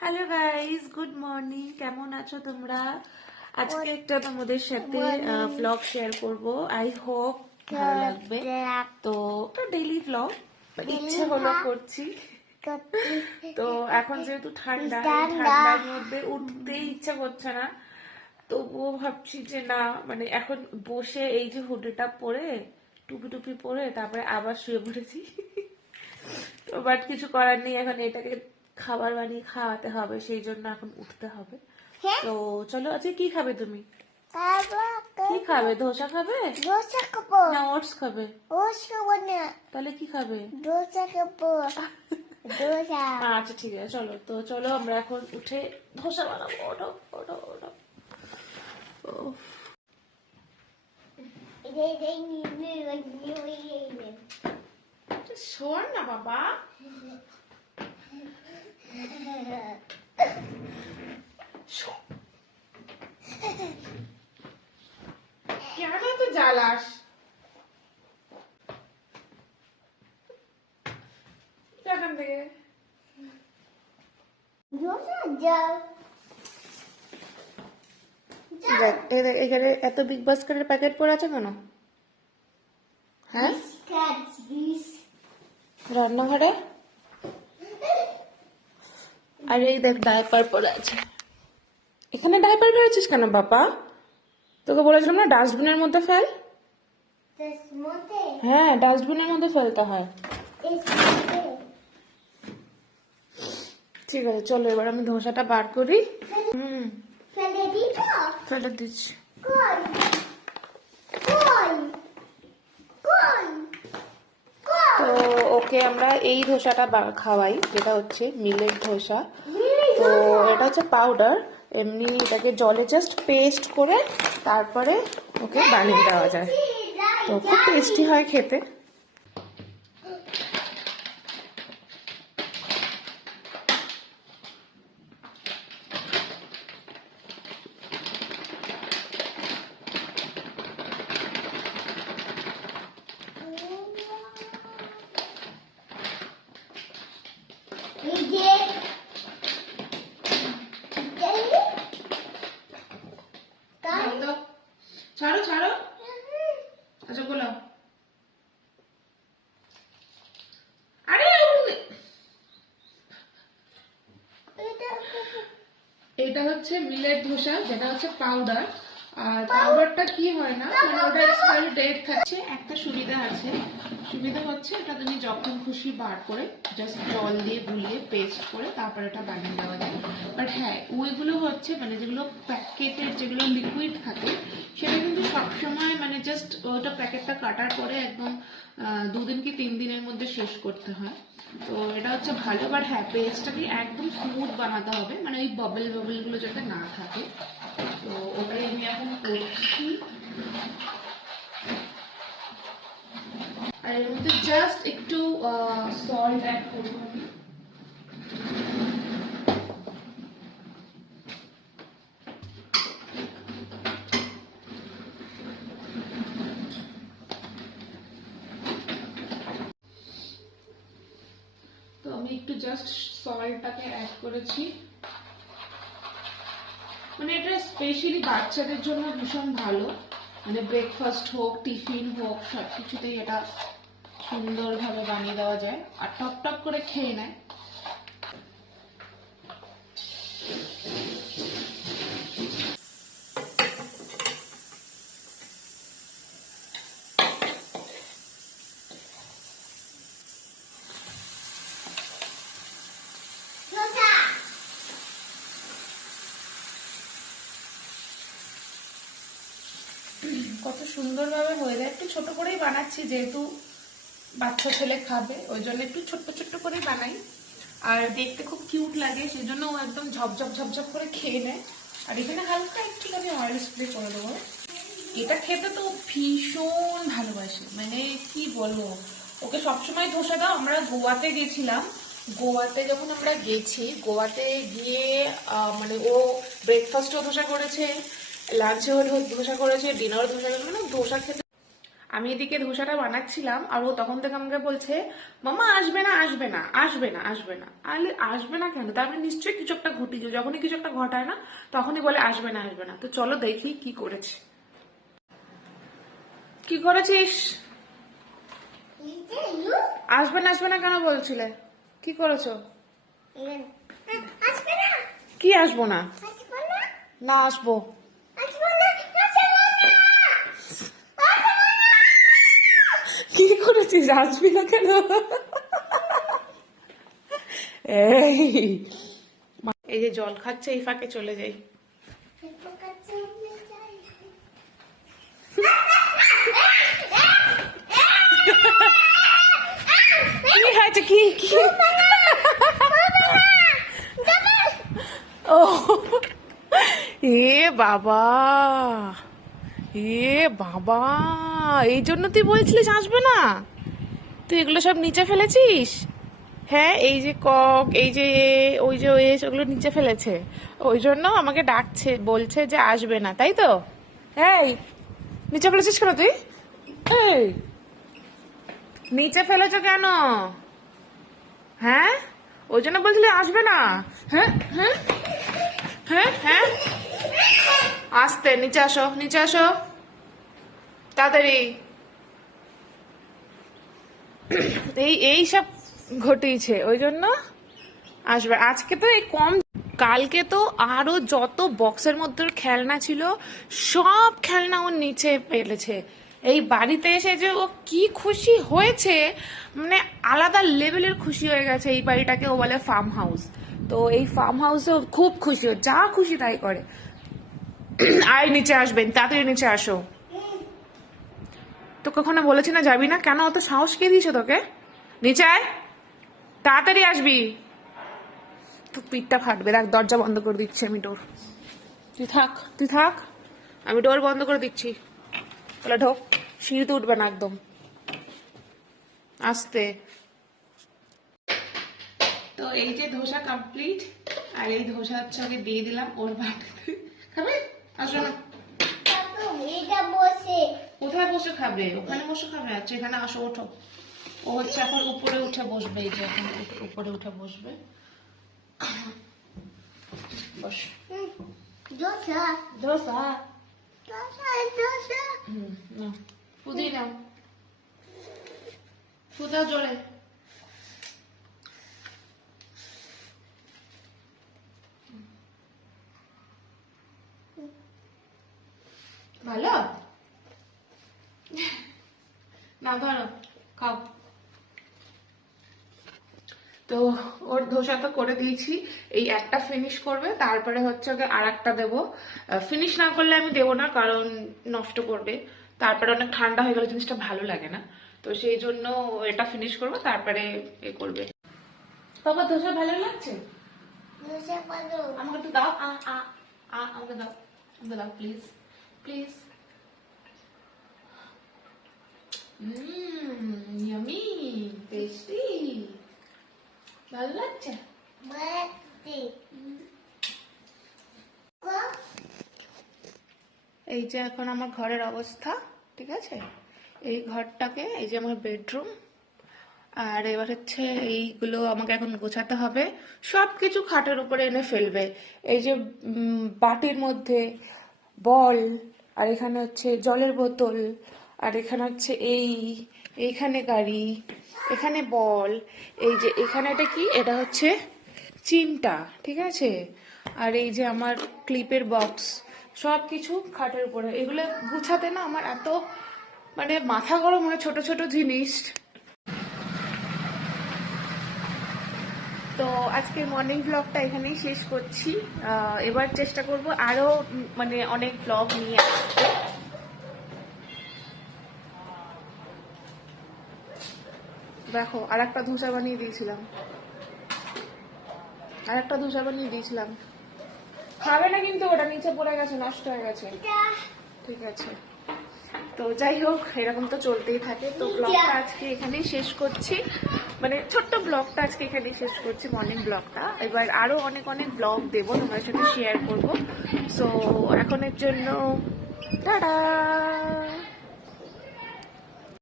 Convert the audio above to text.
Hello guys, good morning. কেমন আছো তোমরা? আজকে একটা তোমাদের সাথে ব্লগ শেয়ার করব। আই হোপ ভালো লাগবে। তো ডেইলি ব্লগ ইচ্ছে হলো করছি। তো এখন যেহেতু ঠান্ডা, ঠান্ডার মধ্যে উঠতে ইচ্ছা করছে না, তবুও ভাবছি যে না, মানে এখন বসে এই যে হুডিটা পরে টুপি টুপি পরে তারপরে আবার শুয়ে পড়েছি। তো বাট কিছু করার নেই, এখন এটাকে খাবার বানিয়ে খাওয়াতে হবে, সেই জন্য এখন উঠতে হবে। তো চলো, আজকে কি খাবে তুমি? কি খাবে? ধোসা খাবে না ওটস খাবে? তাহলে কি খাবে? আচ্ছা ঠিক আছে, চলো। তো চলো আমরা এখন উঠে ধোসা বানাবো। ওঠো ওঠো ওঠো। শোন না বাবা, কেন তো জ্বালাস? এখান থেকে এখানে এত বিগ বাস্কেটের প্যাকেট পড়ে আছে কেন? হ্যাঁ, রান্নাঘরে। আর এই দেখ, ডাইপার পড়ে আছে। এখানে ডাইপার ফেলেছিস কেন বাবা? তোকে বলেছিলাম না ডাস্টবিনের মধ্যে ফেল। হ্যাঁ, ডাস্টবিনের মধ্যে ফেলতে হয়। ঠিক আছে, চলো এবার আমি ধোসাটা বার করি। ফেলে দিচ্ছি। তো ওকে আমরা এই ধোসাটা খাওয়াই, যেটা হচ্ছে মিলেট ধোসা। তো এটা হচ্ছে পাউডার, এমনি এটাকে জলে জাস্ট পেস্ট করে তারপরে ওকে বানিয়ে দেওয়া যায়। তো খুব টেস্টি হয় খেতে। ছাড়ো ছাড়ো। আচ্ছা বলো। আরে এটা হচ্ছে মিলেট ধোসা, যেটা হচ্ছে পাউডার। আর পাউডারটা কি হয় না, মানে ওটা এক্সপায়ারি ডেট থাকছে। একটা সুবিধা আছে, সুবিধা হচ্ছে এটা তুমি যখন খুশি বার করে জাস্ট জল দিয়ে গুলিয়ে পেস্ট করে তারপর এটা বানিয়ে দেওয়া যায়। বাট হ্যাঁ, ওইগুলো হচ্ছে মানে যেগুলো প্যাকেটের যেগুলো লিকুইড থাকে সেটা কিন্তু সবসময় মানে জাস্ট ওটা প্যাকেটটা কাটার পরে একদম 2 দিন কি 3 দিনের মধ্যে শেষ করতে হয়। তো এটা হচ্ছে ভালো। বাট হ্যাঁ, পেস্টটাকে একদম স্মুথ বানাতে হবে, মানে ওই বাবল গুলো যাতে না থাকে। তো ওটাই আমি এখন করছি। আর এর মধ্যে জাস্ট একটু সল্ট অ্যাড করবো আমি। তো আমি একটু জাস্ট সল্টটাকে অ্যাড করেছি। মানে এটা স্পেশালি বাচ্চাদের জন্য ভীষণ ভালো, মানে ব্রেকফাস্ট হোক টিফিন হোক সবকিছুতেই এটা সুন্দরভাবে বানিয়ে দেওয়া যায় আর টপ টপ করে খেয়ে নেয়। কত সুন্দরভাবে হয়ে যায়। একটু ছোট করেই বানাচ্ছি, যেহেতু বাচ্চা ছেলে খাবে ওই জন্য একটু ছোট্ট ছোট্ট করে বানাই। আর দেখতে খুব কিউট লাগে, সেই জন্য ও একদম ঝপঝপ ঝপঝপ করে খেয়ে নেয়। আর এখানে হালকা একটুখানি অয়েল স্প্রে করে দেবো। এটা খেতে তো ভীষণ ভালোবাসে, মানে কি বলবো। ওকে সবসময় ধোসা দাও। আমরা গোয়াতে গেছিলাম, গোয়াতে যখন আমরা গেছি, গোয়াতে গিয়ে মানে ও ব্রেকফাস্টও ধোসা করেছে, লাঞ্চেও ধোসা করেছে, ডিনারও ধোসা করেছে, মানে ধোসা খেতে। আমি এদিকে ধোসাটা বানাচ্ছিলাম আর ও তখন থেকে আমাকে বলছে মামা আসবে না আসবে না আসবে না আসবে না। আরে আসবে না কেন, তার মানে নিশ্চয়ই কিছু একটা ঘটিয়েছে, যখনই কিছু একটা ঘটায় না তখনই বলে আসবে না আসবে না। তো চলো দেখি কি করেছে। কি করেছিস? আসবে না আসবে না কেন বলছিলে? কি করেছো? কি আসবো না? না আসবো। কি করেছিস? আসবি না কেন? এই যে জল খাচ্ছে, এই ফাঁকে চলে যাই। কি হয়েছে? কি কি? ও এ বাবা, এ বাবা, এই জন্য তুই বলছিলিস আসবে না? তুই এগুলো সব নিচে ফেলেছিস? হ্যাঁ, এই যে কক, এই যে ওই যে ওগুলো নিচে ফেলেছে, ওই জন্য আমাকে ডাকছে, বলছে যে আসবে না, তাই তো? এই নিচে ফেলেছিস কেন তুই? এই নিচে ফেলেছো কেন? হ্যাঁ, ওই জন্য বলছিলি আসবে না? হ্যাঁ হ্যাঁ হ্যাঁ হ্যাঁ, আসতে, নিচে আসো, নিচে আসো তাড়াতাড়ি। এই এই সব ঘটিয়েছে, ওই জন্য আসবে। আজকে তো এই কম, কালকে তো আরো যত বক্সের মধ্যে ওর খেলনা ছিল সব খেলনা ও নিচে ফেলেছে। এই বাড়িতে এসে যে ও কি খুশি হয়েছে, মানে আলাদা লেভেলের খুশি হয়ে গেছে। এই বাড়িটাকে ও বলে ফার্ম হাউস। তো এই ফার্ম হাউসে খুব খুশি, ও যা খুশি তাই করে। আয় নিচে আসবেন, তাড়াতাড়ি নিচে আসো। তো কখনো বলেছি না যাবি না কেন? অত সাহস কে দিয়েছে তোকে? নিচে আয়, তাড়াতাড়ি আসবি। তো পিঠটা ফাটবে, দেখ দরজা বন্ধ করে দিচ্ছি আমি, ডোর। তুই থাক, তুই থাক, আমি ডোর বন্ধ করে দিচ্ছি। তাহলে ঢোক, সিঁড়িতে উঠবে না একদম, আস্তে। তো এই যে ধোসা কমপ্লিট, আর এই ধোসা হচ্ছে ওকে দিয়ে দিলাম ওর বাটিতে। খাবে? আসো না। কোথায় বসে খাবে? ওখানে বসে খাবে? আচ্ছা এখানে আসো, ওঠো। ও হচ্ছে এখন উপরে উঠে বসবে, এই যে এখন উপরে উঠে বসবে। বস। ধোসা ধোসা ধোসা, ফুদি নাও, ফুদা জোরে। ভালো না, ধরো খাও। তো ওর ধোসা তো করে দিয়েছি, এই একটা ফিনিশ করবে, তারপরে হচ্ছে ওকে আর একটা দেবো। ফিনিশ না করলে আমি দেবো না, কারণ নষ্ট করবে। তারপরে অনেক ঠান্ডা হয়ে গেলে জিনিসটা ভালো লাগে না, তো সেই জন্য এটা ফিনিশ করবো, তারপরে এ করবে। বাবা ধোসা ভালো লাগছে? আমাকে একটু দাও, আমাকে দাও, আমাকে দাও প্লিজ প্লিজ। ইয়ামি, টেস্টি, ভালো লাগছে। এই যে এখন আমার ঘরের অবস্থা, ঠিক আছে? এই ঘরটাকে, এই যে আমার বেডরুম, আর এবার হচ্ছে এইগুলো আমাকে এখন গোছাতে হবে। সবকিছু খাটের উপরে এনে ফেলবে। এই যে বাটির মধ্যে বল, আর এখানে হচ্ছে জলের বোতল, আর এখানে হচ্ছে এইখানে গাড়ি, এখানে বল, এই যে এখানে এটা কি, এটা হচ্ছে চিমটা, ঠিক আছে? আর এই যে আমার ক্লিপের বক্স, সব কিছু খাটের উপরে। এগুলো গুছাতে না আমার এত মানে মাথা গরম হয়, ছোট ছোট জিনিস। তো আজকের মর্নিং ব্লগটা এখানেই শেষ করছি। এবার চেষ্টা করব আরো মানে অনেক ব্লগ নিয়ে আসতে। দেখো আর একটা ধোসা বানিয়ে দিয়েছিলাম, খাবে না কিন্তু, ওটা নিচে পড়ে গেছে, নষ্ট হয়ে গেছে। ঠিক আছে, তো যাই হোক, এরকম তো চলতেই থাকে। তো ব্লগটা আজকে এখানেই শেষ করছি, মানে ছোট্ট ব্লগটা আজকে এখানেই শেষ করছি, মর্নিং ব্লগটা। এবার আরো অনেক অনেক ব্লগ দেবো, তোমার সাথে শেয়ার করবো। সো এখনের জন্য টাটা।